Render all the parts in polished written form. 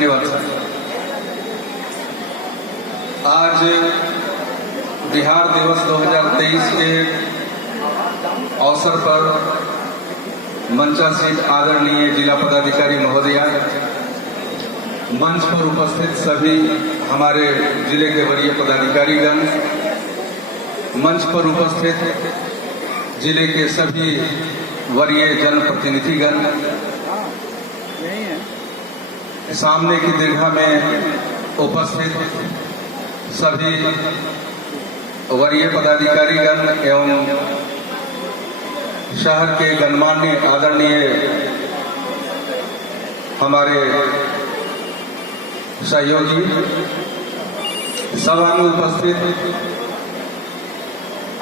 धन्यवाद सर। आज बिहार दिवस 2023 के अवसर पर मंचासीन आदरणीय जिला पदाधिकारी महोदया, मंच पर उपस्थित सभी हमारे जिले के वरीय पदाधिकारीगण, मंच पर उपस्थित जिले के सभी वरीय जनप्रतिनिधिगण, सामने की दीर्घा में उपस्थित सभी वरीय पदाधिकारीगण एवं शहर के गणमान्य आदरणीय हमारे सहयोगी, सभा में उपस्थित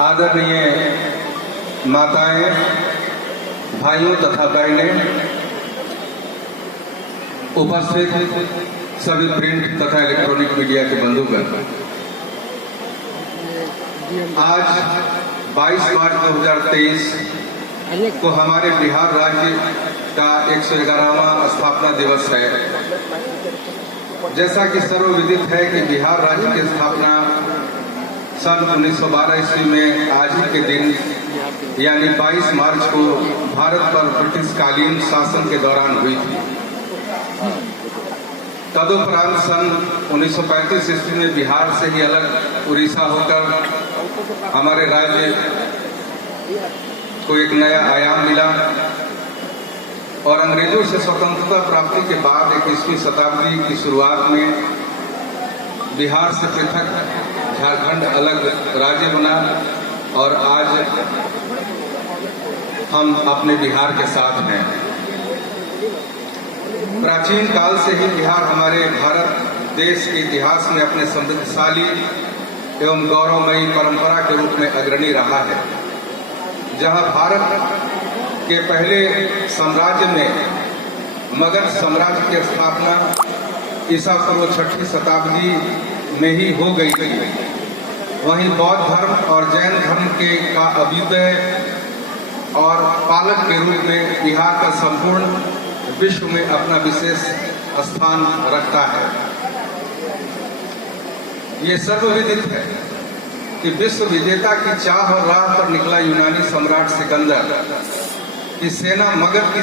आदरणीय माताएं, भाइयों तथा बहनें, उपस्थित सभी प्रिंट तथा इलेक्ट्रॉनिक मीडिया के बंधुगण, आज 22 मार्च 2023 को हमारे बिहार राज्य का 111वां स्थापना दिवस है। जैसा कि सर्वविदित है कि बिहार राज्य की स्थापना सन 1912 ईस्वी में आज ही के दिन यानी 22 मार्च को भारत पर ब्रिटिशकालीन शासन के दौरान हुई थी। तदुपरांत सन 1935 ईस्वी में बिहार से ही अलग उड़ीसा होकर हमारे राज्य को एक नया आयाम मिला और अंग्रेजों से स्वतंत्रता प्राप्ति के बाद 21वीं शताब्दी की शुरुआत में बिहार से पृथक झारखंड अलग राज्य बना और आज हम अपने बिहार के साथ हैं। प्राचीन काल से ही बिहार हमारे भारत देश के इतिहास में अपने समृद्धशाली एवं गौरवमयी परंपरा के रूप में अग्रणी रहा है। जहां भारत के पहले साम्राज्य में मगध साम्राज्य की स्थापना ईसा पूर्व 6वीं शताब्दी में ही हो गई थी, वहीं बौद्ध धर्म और जैन धर्म के का अभ्युदय और पालक के रूप में बिहार का संपूर्ण विश्व में अपना विशेष स्थान रखता है। ये सर्वविदित है कि विश्व विजेता की चाह और राह पर निकला यूनानी सम्राट सिकंदर की सेना मगध की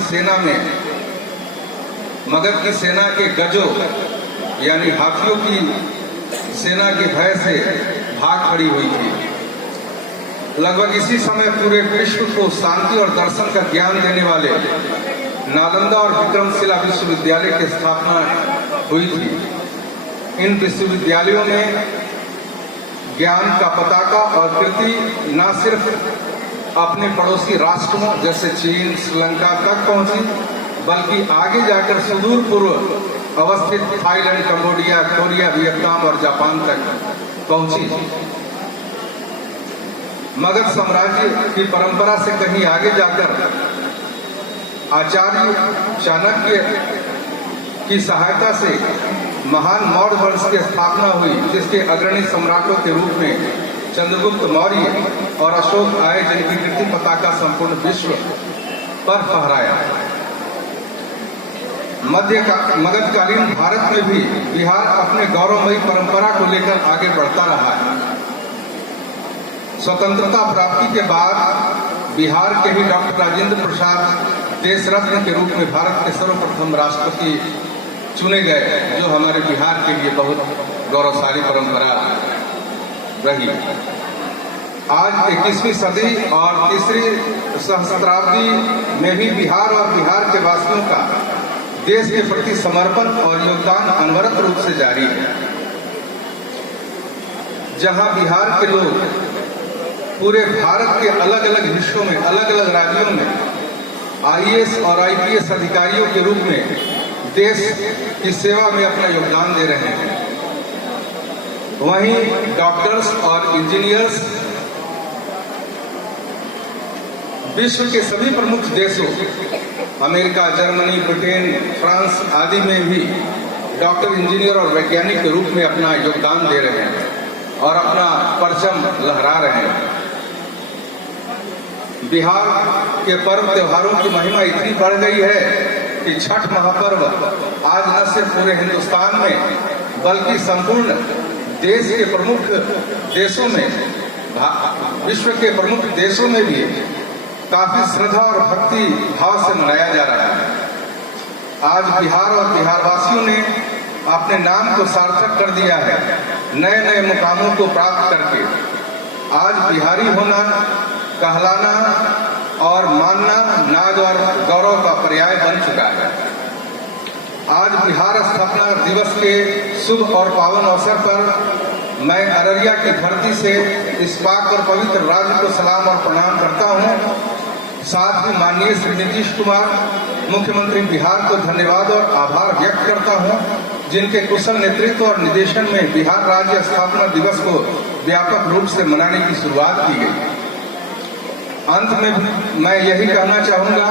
सेना के गजों यानी हाथियों की सेना के भय से भाग खड़ी हुई थी। लगभग इसी समय पूरे विश्व को शांति और दर्शन का ज्ञान देने वाले नालंदा और विक्रमशिला विश्वविद्यालय की स्थापना हुई थी। इन विश्वविद्यालयों में ज्ञान का पताका और कीर्ति न सिर्फ अपने पड़ोसी राष्ट्रों जैसे चीन, श्रीलंका तक पहुंची, बल्कि आगे जाकर सुदूर पूर्व अवस्थित थाईलैंड, कंबोडिया, कोरिया, वियतनाम और जापान तक पहुंची। मगध साम्राज्य की परंपरा से कहीं आगे जाकर आचार्य चाणक्य की सहायता से महान मौर्य वंश की स्थापना हुई, जिसके अग्रणी सम्राटों के रूप में चंद्रगुप्त मौर्य और अशोक आए, जिनकी कीर्ति पताका संपूर्ण विश्व पर फहराया। मगधकालीन भारत में भी बिहार अपने गौरवमयी परंपरा को लेकर आगे बढ़ता रहा है। स्वतंत्रता प्राप्ति के बाद बिहार के ही डॉक्टर राजेंद्र प्रसाद देश रत्न के रूप में भारत के सर्वप्रथम राष्ट्रपति चुने गए, जो हमारे बिहार के लिए बहुत गौरवशाली परंपरा रही। आज 21वीं सदी और तीसरी सहस्त्राब्दी में भी बिहार और बिहार के वासियों का देश के प्रति समर्पण और योगदान अनवरत रूप से जारी है। जहां बिहार के लोग पूरे भारत के अलग अलग हिस्सों में, अलग अलग राज्यों में आईएएस और आईपीएस अधिकारियों के रूप में देश की सेवा में अपना योगदान दे रहे हैं, वहीं डॉक्टर्स और इंजीनियर्स विश्व के सभी प्रमुख देशों अमेरिका, जर्मनी, ब्रिटेन, फ्रांस आदि में भी डॉक्टर, इंजीनियर और वैज्ञानिक के रूप में अपना योगदान दे रहे हैं और अपना परचम लहरा रहे हैं। बिहार के पर्व त्योहारों की महिमा इतनी बढ़ गई है कि छठ महापर्व आज न सिर्फ पूरे हिंदुस्तान में बल्कि संपूर्ण देश के प्रमुख देशों में, विश्व के प्रमुख देशों में भी काफी श्रद्धा और भक्ति भाव से मनाया जा रहा है। आज बिहार और बिहारवासियों ने अपने नाम को सार्थक कर दिया है, नए नए मुकामों को प्राप्त करके। आज बिहारी होना, कहलाना और मानना नाज और गौरव का पर्याय बन चुका है। आज बिहार स्थापना दिवस के शुभ और पावन अवसर पर मैं अररिया की धरती से इस पाक और पवित्र राज्य को सलाम और प्रणाम करता हूँ। साथ ही माननीय श्री नीतीश कुमार मुख्यमंत्री बिहार को धन्यवाद और आभार व्यक्त करता हूँ, जिनके कुशल नेतृत्व और निर्देशन में बिहार राज्य स्थापना दिवस को व्यापक रूप से मनाने की शुरुआत की गई। अंत में मैं यही कहना चाहूँगा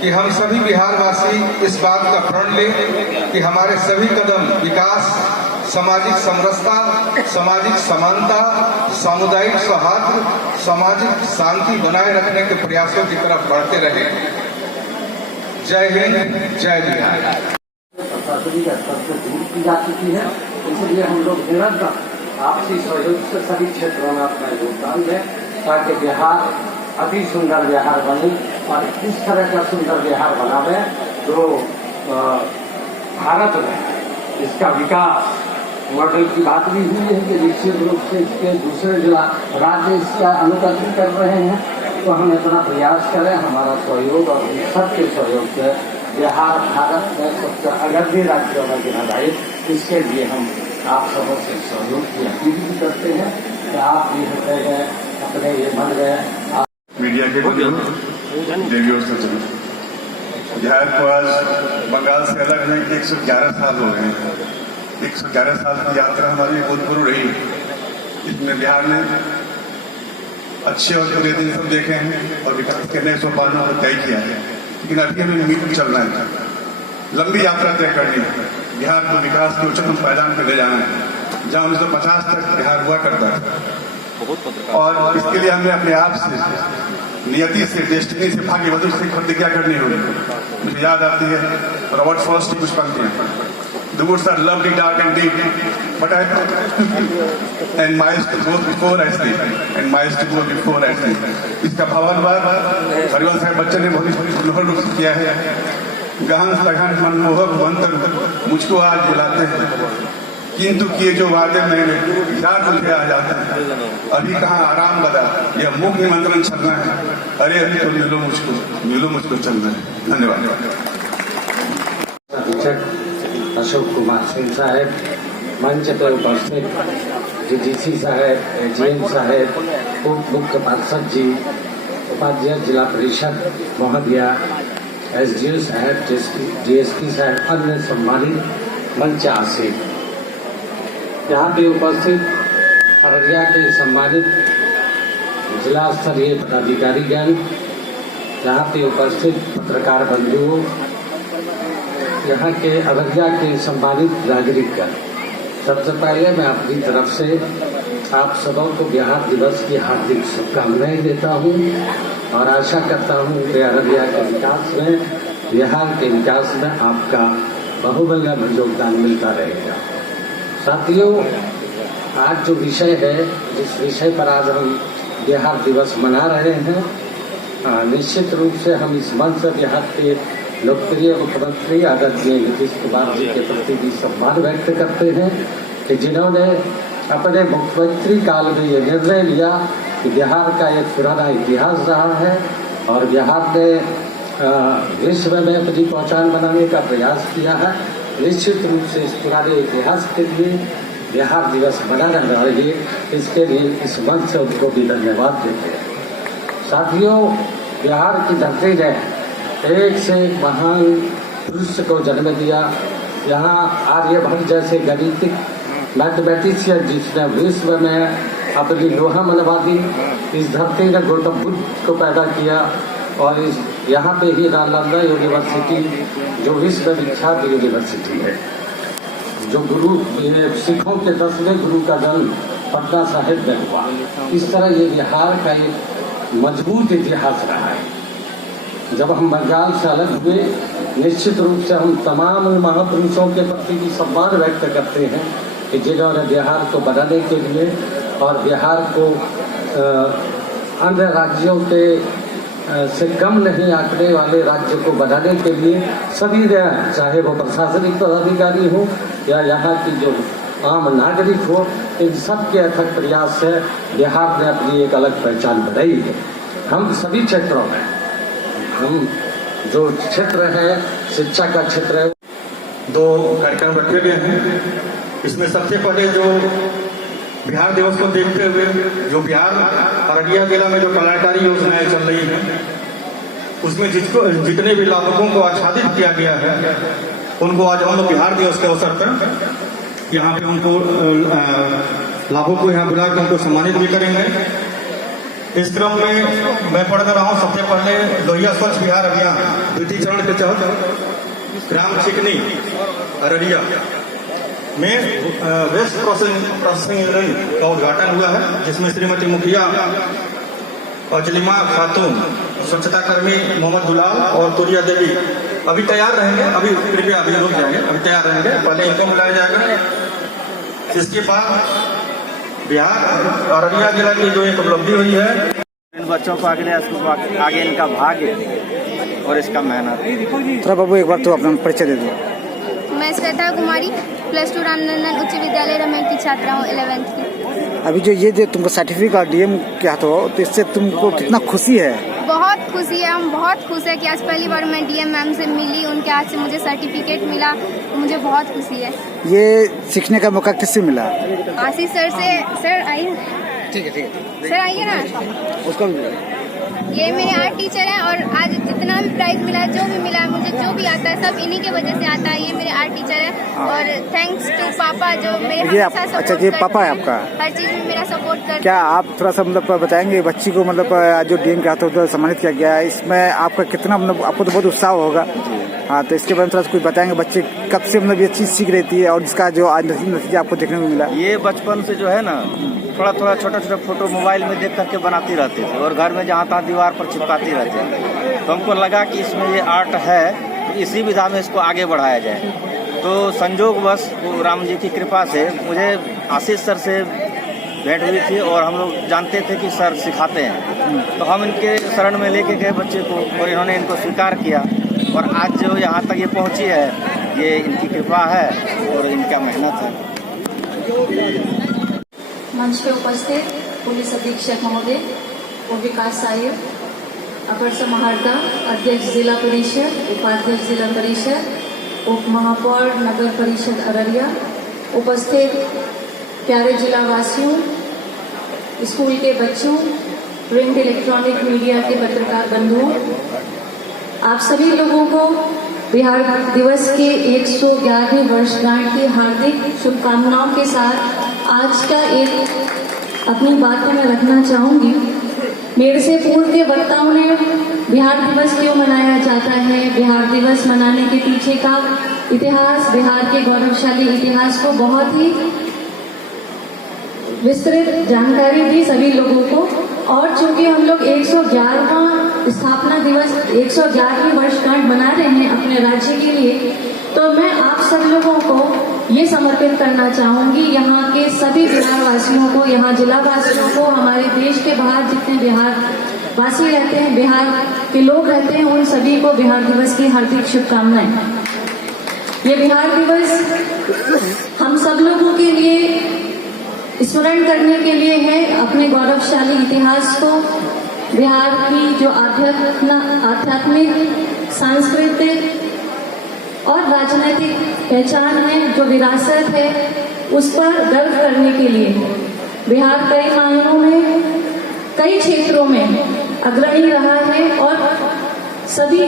कि हम सभी बिहारवासी इस बात का प्रण लें कि हमारे सभी कदम विकास, सामाजिक समरसता, सामाजिक समानता, सामुदायिक सौहार्द, सामाजिक शांति बनाए रखने के प्रयासों की तरफ बढ़ते रहे। जय हिंद, जय बिहार। प्रशासनिक स्तर से दूर की जा चुकी है, इसलिए हम लोग निरंतर आपसी सहयोग से सभी क्षेत्रों में अपना योगदान दें ताकि बिहार अति सुंदर बिहार बने और इस तरह का सुंदर बिहार बनावे जो भारत में इसका विकास मॉडल की बात भी हुई है कि निश्चित रूप से इसके दूसरे जिला राज्य इसका अनुकरण कर रहे हैं, तो हम इतना प्रयास करें, हमारा सहयोग और सबके सहयोग से बिहार भारत में सबसे अग्रणी राज्यों में गिना जाए। इसके लिए हम आप सबों से सहयोग की अपील भी करते हैं कि आप भी हृदय गए अपने ये मन गए। मीडिया के देवी और सज्जन, बिहार को आज बंगाल से अलग होने के 111 साल हो गए हैं। 111 साल की यात्रा हमारी भूतपूर्व रही। इसमें बिहार ने अच्छे और बुरे दिन सब देखे हैं और विकास के नए सोपानों को तय किया है, लेकिन अभी हमें मीट चलना है, लंबी यात्रा तय करनी है। बिहार को विकास के उच्चतम पायदान पर ले जाना है, जहाँ 1950 तक बिहार हुआ करता था। और इसके लिए हमें अपने आप से, नियति से, डेस्टिनी से, भाग्यवश से प्रतिज्ञा करनी होगी। मुझे याद आती है रॉबर्ट फ्रॉस्ट की कुछ पंक्तियां, The woods are lovely, dark and deep, but and miles to go before I sleep, and miles to go before I sleep. इसका भावानुवाद हरिवंश साहब बच्चन ने बहुत मनोहर रूप से किया है। गहन सघन मनमोहक मंत्र मुझको आज बुलाते हैं, किंतु किए जो वादे मैंने याद मुझे आ जाते हैं। अभी कहाँ आराम बदा, यह मुख निमंत्रण चलना है। अरे अभी तो मिलो मुझको चलना है। धन्यवाद। अशोक कुमार सिंह साहब, मंच पर उपस्थित डीडीसी साहब, एजीएम साहब, उप मुख्य पार्षद जी, उपाध्यक्ष जिला परिषद महोदया, एसडीओ साहब, डीएसपी साहब, अन्य सम्मानित मंच आसीन, यहाँ पे उपस्थित अररिया के सम्मानित जिला स्तरीय पदाधिकारीगण, यहाँ पे उपस्थित पत्रकार बंधुओं, यहाँ के अररिया के सम्मानित नागरिकगण, सबसे पहले मैं अपनी तरफ से आप सबों को बिहार दिवस की हार्दिक शुभकामनाएं देता हूँ और आशा करता हूँ कि अररिया के विकास में, बिहार के विकास में आपका बहुमूल्य योगदान मिलता रहेगा। साथियों, आज जो विषय है, जिस विषय पर आज हम बिहार दिवस मना रहे हैं, निश्चित रूप से हम इस मंच से बिहार के लोकप्रिय मुख्यमंत्री आदरणीय नीतीश कुमार जी के प्रति भी सम्मान व्यक्त करते हैं कि जिन्होंने अपने मुख्यमंत्री काल में ये निर्णय लिया कि बिहार का एक पुराना इतिहास रहा है और बिहार ने विश्व में अपनी पहचान बनाने का प्रयास किया है। निश्चित रूप से इस पुराने इतिहास के लिए बिहार दिवस मनाना चाहिए, इसके लिए इस मंच से उनको भी धन्यवाद देते हैं। साथियों, बिहार की धरती ने एक से एक महान पुरुष को जन्म दिया। यहाँ आर्यभट्ट जैसे गणितिक मैथमेटिशियन जिसने विश्व में अपनी लोहा मनवा दी, इस धरती ने गौतम बुद्ध को पैदा किया और इस यहाँ पे ही नालंदा यूनिवर्सिटी जो विश्व विख्यात यूनिवर्सिटी है, जो गुरु सिखों के 10वें गुरु का जन्म पटना साहिब में हुआ। इस तरह ये बिहार का एक मजबूत इतिहास रहा है। जब हम बंगाल से अलग हुए निश्चित रूप से हम तमाम उन महापुरुषों के प्रति भी सम्मान व्यक्त करते हैं कि जिन्होंने बिहार को बनाने के लिए और बिहार को अन्य राज्यों के से कम नहीं आंकने वाले राज्य को बनाने के लिए सभी ने, चाहे वो प्रशासनिक पदाधिकारी हो या यहाँ की जो आम नागरिक हो, इन सब के अथक प्रयास से बिहार ने अपनी एक अलग पहचान बनाई है। हम सभी क्षेत्रों में, हम जो क्षेत्र है शिक्षा का क्षेत्र है, 2 कार्यक्रम रखे गए हैं। इसमें सबसे पहले जो बिहार दिवस को देखते हुए जो बिहार अररिया जिला में जो कल्याणकारी योजनाएं चल रही हैं, उसमें जितने भी लाभुकों को आच्छादित किया गया है, उनको आज हम लोग बिहार दिवस के अवसर पर यहाँ पे उनको लाभों को यहाँ बुला के उनको सम्मानित भी करेंगे। इस क्रम में मैं पढ़ रहा हूँ सबसे पहले लोहिया स्वच्छ बिहार अभियान द्वितीय चरण के तहत ग्राम चिकनी अररिया में वेस्ट प्रोसेसिंग यूनिट का उद्घाटन हुआ है, जिसमें श्रीमती मुखिया अजलिमा खातून, स्वच्छता कर्मी मोहम्मद गुलाल और तुरिया देवी अभी तैयार रहेंगे। अभी कृपया अभी रुक जाएंगे, अभी तैयार रहेंगे, पहले इनको बुलाया जाएगा। इसके बाद बिहार अररिया जिला की जो एक उपलब्धि हुई है, इन बच्चों को आगे इनका भाग्य और इसका मेहनत। थोड़ा बाबू एक बार तो अपना परिचय दे दो। मैं श्रद्धा कुमारी +2 रामनंदन उच्च विद्यालय रमेन की छात्रा हूँ, 11th की। अभी जो ये तुमको सर्टिफिकेट डीएम क्या तो इससे तुमको कितना खुशी है? बहुत खुशी है, हम बहुत खुश है कि आज पहली बार मैं डीएम मैम से मिली, उनके हाथ से मुझे सर्टिफिकेट मिला, मुझे बहुत खुशी है। ये सीखने का मौका किससे मिला? आशीष सर से। सर आइए। ठीक है सर आइए ना। उसको भी ये मेरे आर्ट टीचर हैं और आज जितना भी प्राइज मिला है, जो भी मिला है, मुझे जो भी आता है सब इन्हीं के वजह से आता है। ये मेरे आर्ट टीचर है और थैंक्स टू पापा जो मेरे हमेशा सपोर्ट अच्छा, ये पापा है आपका? हर चीज में मेरा सपोर्ट करते। क्या आप थोड़ा सा मतलब बताएंगे बच्ची को, मतलब जो डीएम के हाथों सम्मानित किया गया है, इसमें आपका कितना, मतलब आपको तो बहुत उत्साह होगा। हाँ, तो इसके बारे में थोड़ा सा कुछ बताएंगे, बच्चे कब से मतलब ये चीज सीख रही है और इसका जो आज नतीजा आपको देखने को मिला? ये बचपन से जो है ना, थोड़ा थोड़ा छोटा छोटा फोटो मोबाइल में देख करके बनाती रहती थी और घर में जहाँ तहाँ दीवार पर चिपकाती रहती थी। तो हमको लगा कि इसमें ये आर्ट है, तो इसी विधा में इसको आगे बढ़ाया जाए। तो संजोगवश राम जी की कृपा से मुझे आशीष सर से भेंट हुई थी और हम लोग जानते थे कि सर सिखाते हैं, तो हम इनके शरण में लेके गए बच्चे को और इन्होंने इनको स्वीकार किया और आज जो यहाँ तक ये पहुँची है, ये इनकी कृपा है और इनका मेहनत है। मंच पे उपस्थित पुलिस अधीक्षक महोदय और विकास आयुक्त, अपर समाहर्ता, अध्यक्ष जिला परिषद, उपाध्यक्ष जिला परिषद, उप महापौर नगर परिषद अररिया, उपस्थित प्यारे जिला वासियों, स्कूल के बच्चों, प्रिंट इलेक्ट्रॉनिक मीडिया के पत्रकार बंधुओं, आप सभी लोगों को बिहार दिवस के 111वें वर्षगांठ की हार्दिक शुभकामनाओं के साथ आज का एक अपनी बात मैं रखना चाहूंगी। मेरे से पूर्व के वक्ताओं ने बिहार दिवस क्यों मनाया जाता है, बिहार दिवस मनाने के पीछे का इतिहास, बिहार के गौरवशाली इतिहास को बहुत ही विस्तृत जानकारी दी सभी लोगों को। और चूंकि हम लोग 111वां स्थापना दिवस 111वीं वर्षगांठ मना रहे हैं अपने राज्य के लिए, तो मैं आप सब लोगों को ये समर्पित करना चाहूंगी, यहाँ के सभी बिहार वासियों को, यहाँ जिला वासियों को, हमारे देश के बाहर जितने बिहार वासी रहते हैं, बिहार के लोग रहते हैं, उन सभी को बिहार दिवस की हार्दिक शुभकामनाएं। ये बिहार दिवस हम सब लोगों के लिए स्मरण करने के लिए है अपने गौरवशाली इतिहास को, बिहार की जो आध्यात्मिक, सांस्कृतिक और राजनीतिक पहचान है, जो विरासत है, उस पर गर्व करने के लिए। बिहार कई मायनों में, कई क्षेत्रों में अग्रणी रहा है और सभी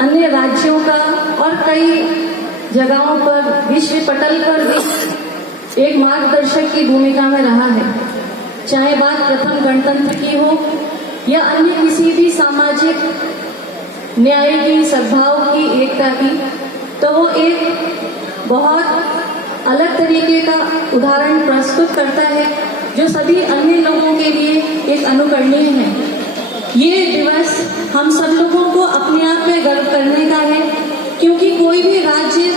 अन्य राज्यों का और कई जगहों पर विश्व पटल पर भी एक मार्गदर्शक की भूमिका में रहा है। चाहे बात प्रथम गणतंत्र की हो या अन्य किसी भी सामाजिक न्याय की, सद्भाव की, एकता की, तो वो एक बहुत अलग तरीके का उदाहरण प्रस्तुत करता है जो सभी अन्य लोगों के लिए एक अनुकरणीय है। ये दिवस हम सब लोगों को अपने आप पे गर्व करने का है, क्योंकि कोई भी राज्य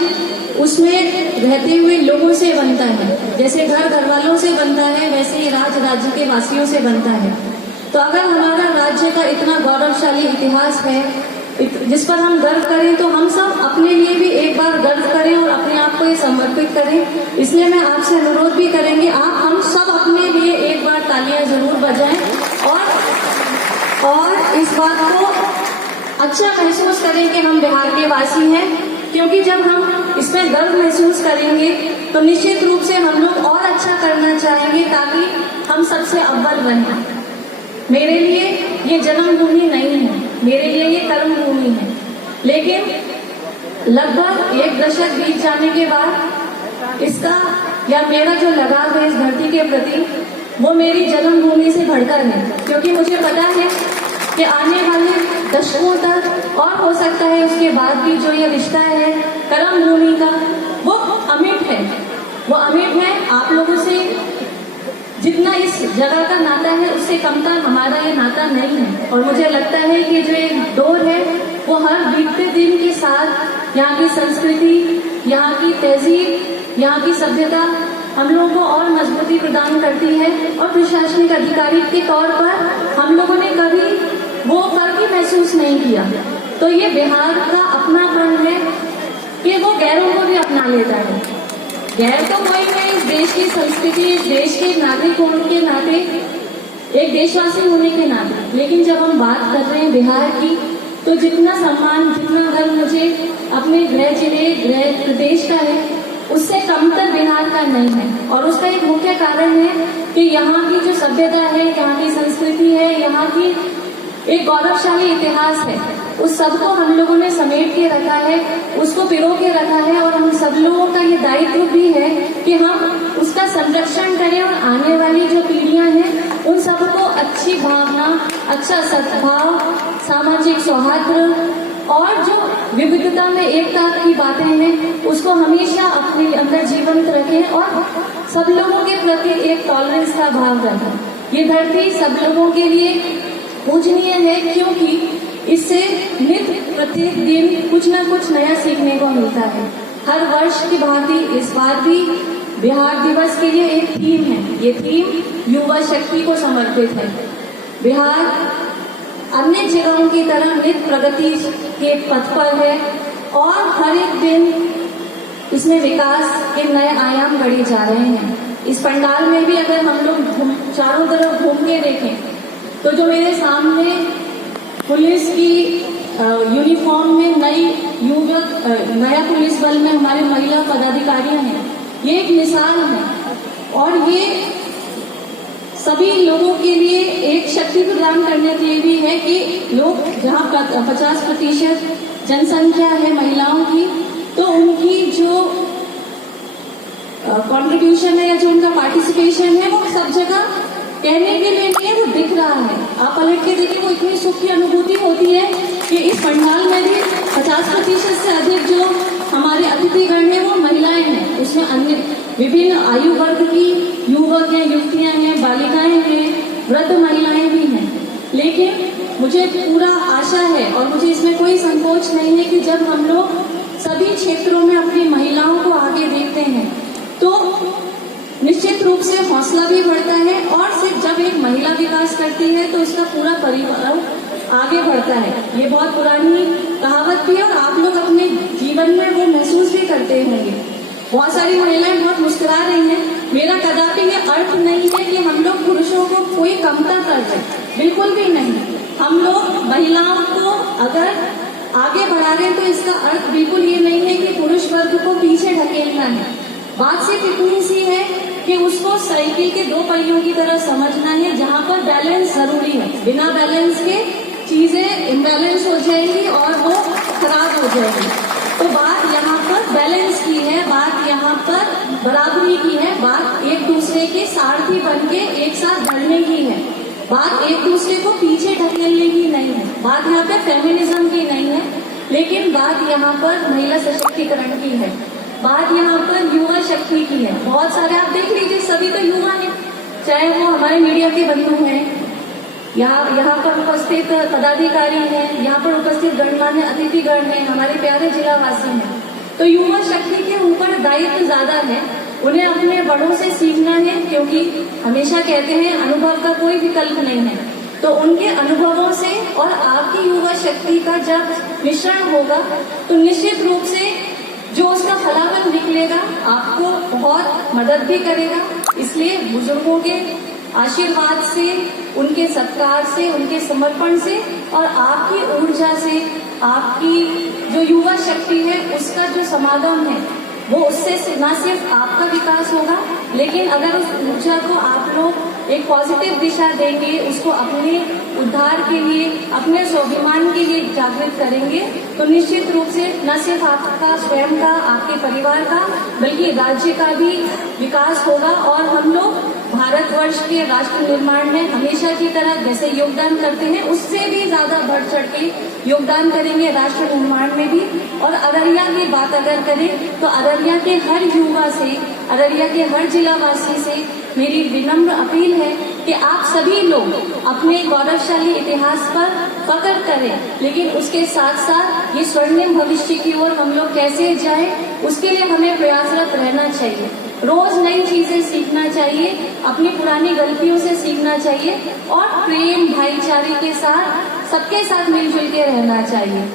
उसमें रहते हुए लोगों से बनता है। जैसे घर वालों से बनता है, वैसे ही राज्य के वासियों से बनता है। तो अगर हमारा राज्य का इतना गौरवशाली इतिहास है जिस पर हम गर्व करें, तो हम सब अपने लिए भी एक बार गर्व करें और अपने आप को ये समर्पित करें। इसलिए मैं आपसे अनुरोध भी करेंगे, हम सब अपने लिए एक बार तालियां जरूर बजाएं और इस बात को अच्छा महसूस करें कि हम बिहार के वासी हैं, क्योंकि जब हम इसमें गर्व महसूस करेंगे तो निश्चित रूप से हम लोग और अच्छा करना चाहेंगे ताकि हम सबसे अव्वल रहें। मेरे लिए ये जन्मभूमि नहीं है, मेरे लिए ये कर्मभूमि है, लेकिन लगभग 1 दशक बीत जाने के बाद इसका या मेरा जो लगाव है इस धरती के प्रति, वो मेरी जन्मभूमि से बढ़कर है, क्योंकि मुझे पता है कि आने वाले दशकों तक और हो सकता है उसके बाद भी जो ये रिश्ता है कर्मभूमि का, वो अमिट है। वो अमिट है। आप लोगों से जितना इस जगह का नाता है उससे कमतर हमारा ये नाता नहीं है। और मुझे लगता है कि जो एक दौर है वो हर बीतते दिन के साथ यहाँ की संस्कृति, यहाँ की तहजीब, यहाँ की सभ्यता हम लोगों को और मजबूती प्रदान करती है। और प्रशासनिक अधिकारी के तौर पर हम लोगों ने कभी वो फर्क ही महसूस नहीं किया। तो ये बिहार का अपनापन है कि वो गैरों को भी अपना लेता है। गैर तो कोई नहीं, इस देश की संस्कृति, इस देश के नागरिक होने के नाते, एक देशवासी होने के नाते। लेकिन जब हम बात कर रहे हैं बिहार की, तो जितना सम्मान, जितना गर्व मुझे अपने गृह जिले, गृह प्रदेश का है, उससे कमतर बिहार का नहीं है। और उसका एक मुख्य कारण है कि यहाँ की जो सभ्यता है, यहाँ की संस्कृति है, यहाँ की एक गौरवशाली इतिहास है, उस सबको हम लोगों ने समेट के रखा है, उसको पिरो के रखा है। और हम सब लोगों का ये दायित्व भी है कि हम उसका संरक्षण करें और आने वाली जो पीढ़ियां हैं उन सबको अच्छी भावना, अच्छा सद्भाव, सामाजिक सौहार्द और जो विविधता में एकता की बातें हैं उसको हमेशा अपने अंदर जीवंत रखें और सब लोगों के प्रति एक टॉलरेंस का भाव रखें। ये धरती सब लोगों के लिए पूजनीय है, क्योंकि इससे नित्य प्रत्येक दिन कुछ न कुछ नया सीखने को मिलता है। हर वर्ष की भांति इस बार भी बिहार दिवस के लिए एक थीम है। ये थीम युवा शक्ति को समर्पित है। बिहार अन्य जगहों की तरह नित्य प्रगति के पथ पर है और हर एक दिन इसमें विकास के नए आयाम गढ़े जा रहे हैं। इस पंडाल में भी अगर हम लोग चारों तरफ घूम के देखें तो जो मेरे सामने पुलिस की यूनिफॉर्म में नया पुलिस बल में हमारे महिला पदाधिकारी हैं, ये एक मिसाल है। और ये सभी लोगों के लिए एक शक्ति प्रदान करने के लिए भी है कि लोग जहाँ 50% जनसंख्या है महिलाओं की, तो उनकी जो कंट्रीब्यूशन है या जो उनका पार्टिसिपेशन है वो सब जगह कहने के लिए नहीं है, वो दिख रहा है। आप पलट के देखिए, वो इतनी सुख की अनुभूति होती है कि इस पंडाल में भी 50% से अधिक जो हमारे अतिथिगण हैं वो महिलाएं हैं। उसमें अन्य विभिन्न आयु वर्ग की युवक हैं, युवतियां हैं, बालिकाएं हैं, वृद्ध महिलाएं भी हैं। लेकिन मुझे पूरा आशा है और मुझे इसमें कोई संकोच नहीं है कि जब हम लोग सभी क्षेत्रों में अपनी महिलाओं को आगे देखते हैं तो निश्चित रूप से हौसला भी बढ़ता है। और सिर्फ जब एक महिला विकास करती है तो उसका पूरा परिवार आगे बढ़ता है। ये बहुत पुरानी कहावत भी है और आप लोग अपने जीवन में वो महसूस भी करते होंगे। बहुत सारी महिलाएं बहुत मुस्कुरा रही हैं। मेरा कदापि ये अर्थ नहीं है कि हम लोग पुरुषों को कोई कमतर कर रहे, बिल्कुल भी नहीं। हम लोग महिलाओं को अगर आगे बढ़ा रहे हैं तो इसका अर्थ बिल्कुल ये नहीं है कि पुरुष वर्ग को पीछे ढकेलना है। बात सिर्फ इतनी सी है कि उसको साइकिल के 2 पहियों की तरह समझना है, जहाँ पर बैलेंस जरूरी है। बिना बैलेंस के चीजें इम्बैलेंस हो जाएंगी और वो खराब हो जाएगी। तो बात यहाँ पर बैलेंस की है, बात यहाँ पर बराबरी की है, बात एक दूसरे के सारथी बन के एक साथ बढ़ने की है, बात एक दूसरे को पीछे ढकेलने की नहीं है, बात यहाँ पे फेमिनिज्म की नहीं है, लेकिन बात यहाँ पर महिला सशक्तिकरण की है, बात यहाँ पर युवा शक्ति की है। बहुत सारे आप देख लीजिए, सभी तो युवा हैं, चाहे वो हमारे मीडिया के बंधु हैं, यहाँ पर उपस्थित पदाधिकारी हैं, यहाँ पर उपस्थित गणमान्य अतिथिगण हैं, हमारे प्यारे जिलावासी हैं। तो युवा शक्ति के ऊपर दायित्व ज्यादा है, उन्हें अपने बड़ों से सीखना है, क्योंकि हमेशा कहते हैं अनुभव का कोई विकल्प नहीं है। तो उनके अनुभवों से और आपकी युवा शक्ति का जब मिश्रण होगा तो निश्चित रूप से जो उसका फलाफल निकलेगा आपको बहुत मदद भी करेगा। इसलिए बुजुर्गों के आशीर्वाद से, उनके सत्कार से, उनके समर्पण से और आपकी ऊर्जा से, आपकी जो युवा शक्ति है उसका जो समागम है वो उससे न सिर्फ आपका विकास होगा, लेकिन अगर उस ऊर्जा को आप लोग एक पॉजिटिव दिशा देंगे, उसको अपने उद्धार के लिए, अपने स्वाभिमान के लिए जागृत करेंगे, तो निश्चित रूप से न सिर्फ आपका स्वयं का, आपके परिवार का, बल्कि राज्य का भी विकास होगा। और हम लोग भारतवर्ष के राष्ट्र निर्माण में हमेशा की तरह जैसे योगदान करते हैं उससे भी ज्यादा बढ़ चढ़ के योगदान करेंगे राष्ट्र निर्माण में भी। और अररिया की बात अगर करें तो अररिया के हर युवा से, अररिया के हर जिलावासी से मेरी विनम्र अपील है कि आप सभी लोग अपने गौरवशाली इतिहास पर फख्र करें, लेकिन उसके साथ साथ ये स्वर्णिम भविष्य की ओर हम लोग कैसे जाएं, उसके लिए हमें प्रयासरत रहना चाहिए। रोज नई चीजें सीखना चाहिए, अपनी पुरानी गलतियों से सीखना चाहिए और प्रेम भाईचारे के साथ सबके साथ मिलजुल के रहना चाहिए।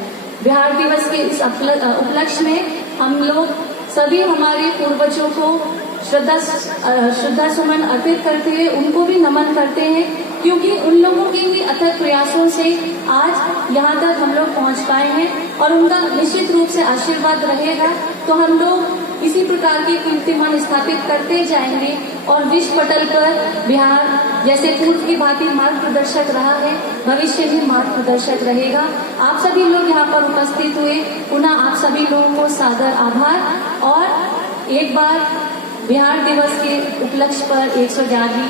बिहार दिवस के इस उपलक्ष्य में हम लोग सभी हमारे पूर्वजों को श्रद्धा सुमन अर्पित करते हुए उनको भी नमन करते हैं, क्योंकि उन लोगों के ही अथक प्रयासों से आज यहाँ तक हम लोग पहुँच पाए हैं और उनका निश्चित रूप से आशीर्वाद रहेगा तो हम लोग इसी प्रकार के कीर्तिमान स्थापित करते जाएंगे और विश्व पटल पर बिहार जैसे पूर्व की भांति मार्ग प्रदर्शक रहा है, भविष्य भी मार्ग प्रदर्शक रहेगा। आप सभी लोग यहाँ पर उपस्थित हुए, पुनः आप सभी लोगों को सादर आभार। और एक बार बिहार दिवस के उपलक्ष्य पर 111वीं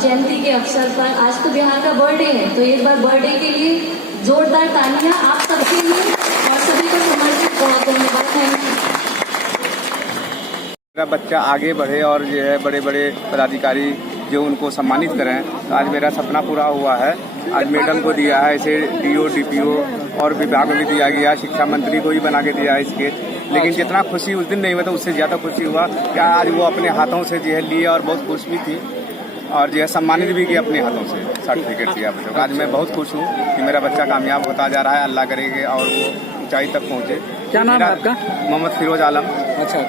जयंती के अवसर पर आज तो बिहार का बर्थडे है, तो एक बार बर्थडे के लिए जोरदार तालियां आप सबके लिए और सभी को समर्पित। बहुत धन्यवाद। Thank you. मेरा बच्चा आगे बढ़े और जो है बड़े बड़े पदाधिकारी जो उनको सम्मानित करें, तो आज मेरा सपना पूरा हुआ है। आज मेडल को दिया है, इसे डीओ डीपीओ और विभाग में भी दिया गया, शिक्षा मंत्री को भी बना के दिया है इसके। लेकिन जितना खुशी उस दिन नहीं हुआ था उससे ज़्यादा खुशी हुआ कि आज वो अपने हाथों से जो है लिए और बहुत खुश भी थी और जो है सम्मानित भी किया अपने हाथों से, सर्टिफिकेट दिया बच्चों को। आज मैं बहुत खुश हूँ कि मेरा बच्चा कामयाब होता जा रहा है, अल्लाह करेंगे और वो ऊंचाई तक पहुँचे। क्या नाम है आपका? मोहम्मद फिरोज आलम। अच्छा,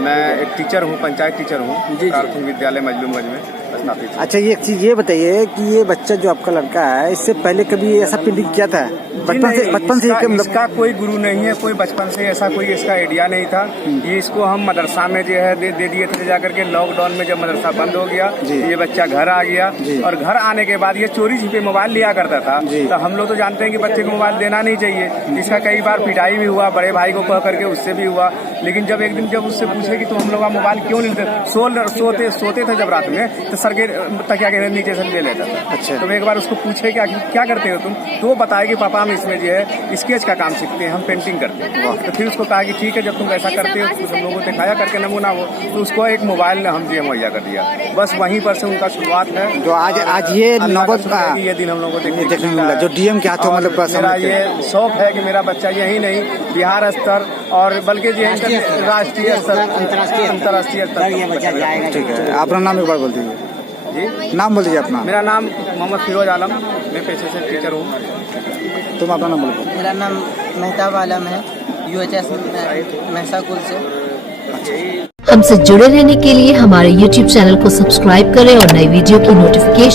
मैं एक टीचर हूँ, पंचायत टीचर हूँ प्राथमिक विद्यालय मजलूमगंज में। अच्छा, ये एक चीज ये बताइए कि ये बच्चा जो आपका लड़का है, इससे पहले कभी ऐसा पेंटिंग किया था? बचपन से इसका कोई गुरु नहीं है, कोई बचपन से ऐसा कोई इसका आइडिया नहीं था। ये इसको हम मदरसा में जो है दे दिए थे जाकर के। लॉकडाउन में जब मदरसा बंद हो गया ये बच्चा घर आ गया और घर आने के बाद ये चोरी छिपे मोबाइल लिया करता था। तो हम लोग तो जानते हैं कि बच्चे को मोबाइल देना नहीं चाहिए। इसका कई बार पिटाई भी हुआ, बड़े भाई को कह करके उससे भी हुआ। लेकिन जब एक दिन जब उससे पूछे कि तुम हम लोग का मोबाइल क्यों नहीं देते, सोते थे जब रात में तो सर के तकिया के नीचे से ले लेता था। अच्छा, तो एक बार उसको पूछे क्या करते हो तुम, तो वो बताया कि पापा हम इसमें जो है स्केच का काम सीखते हैं, हम पेंटिंग करते हैं। तो फिर उसको कहा कि ठीक है, जब तुम ऐसा करते हो तो तुम लोगों को दिखाया करके नमूना वो, तो उसको एक मोबाइल ने हम जो मुहैया कर दिया। बस वहीं पर से उनका शुरुआत है। जो आज ये नौबत ये दिन हम लोगों को देखने को मिला, जो डीएम के हाथों मतलब मेरा ये शौक है कि मेरा बच्चा यही नहीं बिहार स्तर और बल्कि राष्ट्रीय स्तर, अंतर्राष्ट्रीय स्तर। ठीक है, अपना नाम एक बार बोल दीजिए। जी, नाम बोल दीजिए अपना। मेरा नाम मोहम्मद फिरोज आलम, मैं पेशे से टीचर हूँ। तुम अपना नाम बोलो। मेरा नाम मेहताब आलम है, UHS महसाकुल से। हमसे जुड़े रहने के लिए हमारे YouTube चैनल को सब्सक्राइब करें और नई वीडियो की नोटिफिकेशन